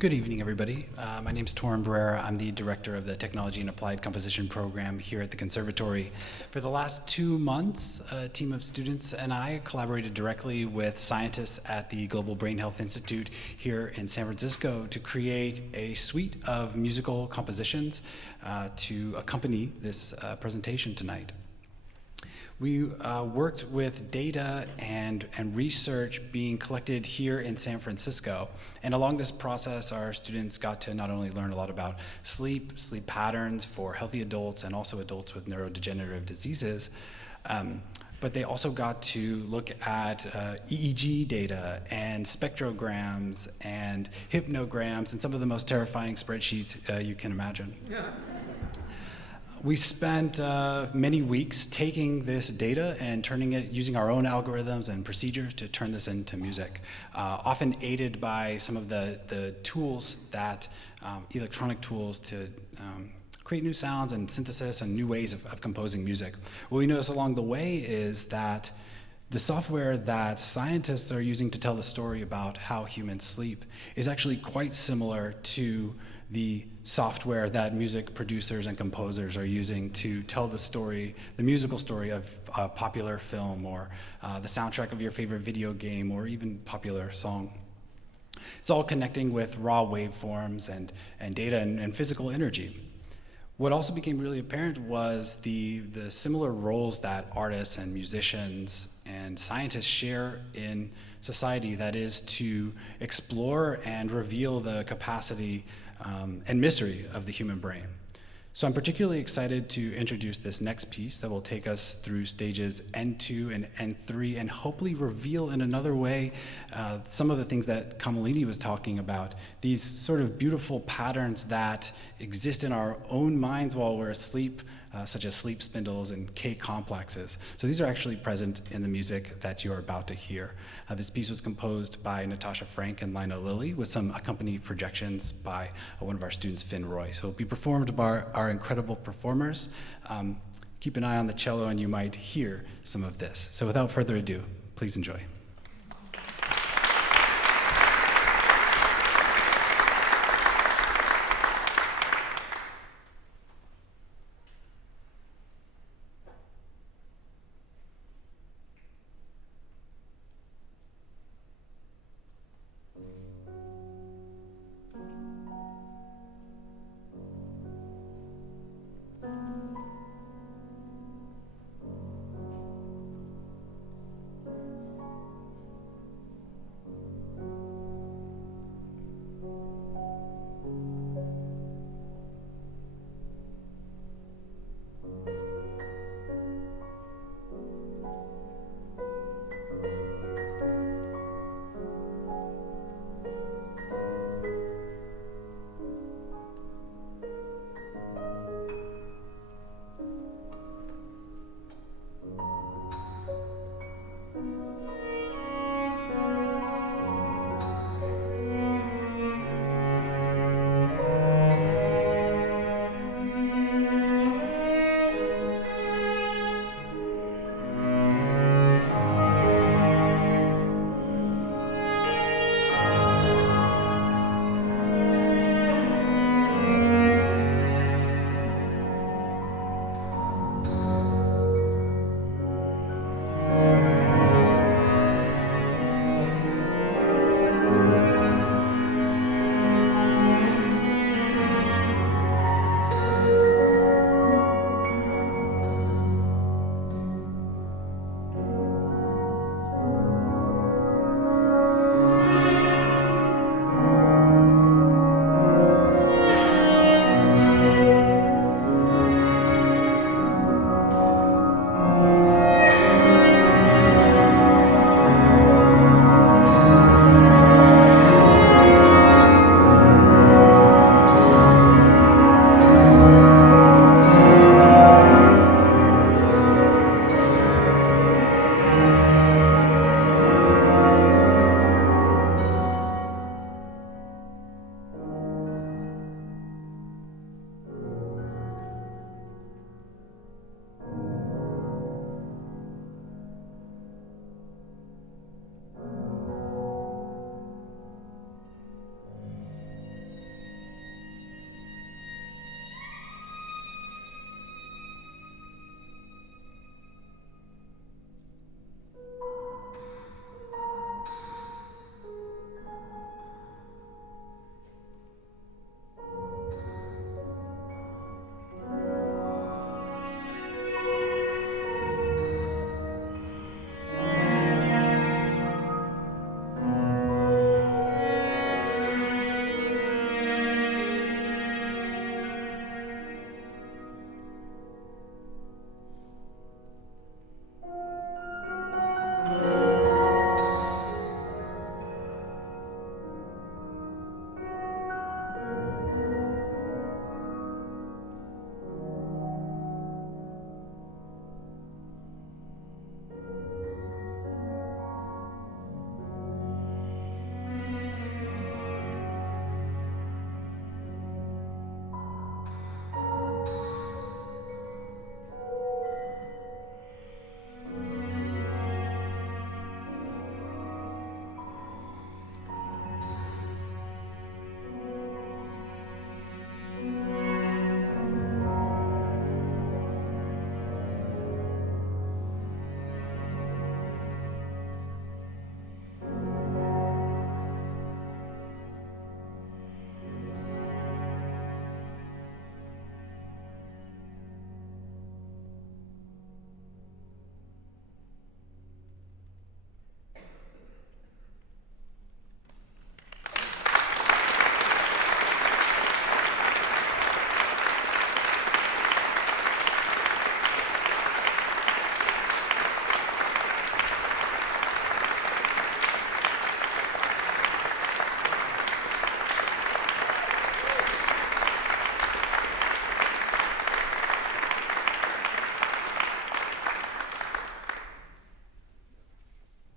Good evening, everybody. My name is Taurin Barrera. I'm the director of the Technology and Applied Composition program here at the Conservatory. For the last 2 months, a team of students and I collaborated directly with scientists at the Global Brain Health Institute here in San Francisco to create a suite of musical compositions to accompany this presentation tonight. We worked with data and research being collected here in San Francisco. And along this process, our students got to not only learn a lot about sleep patterns for healthy adults and also adults with neurodegenerative diseases, but they also got to look at EEG data and spectrograms and hypnograms and some of the most terrifying spreadsheets you can imagine. Yeah. We spent many weeks taking this data and turning it, using our own algorithms and procedures to turn this into music, often aided by some of the tools that, electronic tools to create new sounds and synthesis and new ways of composing music. What we noticed along the way is that the software that scientists are using to tell the story about how humans sleep is actually quite similar to the software that music producers and composers are using to tell the story, the musical story of a popular film or the soundtrack of your favorite video game or even popular song. It's all connecting with raw waveforms and data and physical energy. What also became really apparent was the similar roles that artists and musicians and scientists share in society, that is to explore and reveal the capacity and mystery of the human brain. So I'm particularly excited to introduce this next piece that will take us through stages N2 and N3 and hopefully reveal in another way some of the things that Kamalini was talking about, these sort of beautiful patterns that exist in our own minds while we're asleep, such as sleep spindles and K complexes. So these are actually present in the music that you're about to hear. This piece was composed by Natasha and Lina with some accompanied projections by one of our students, Finn Roy. So it'll be performed by our incredible performers. Keep an eye on the cello and you might hear some of this. So without further ado, please enjoy.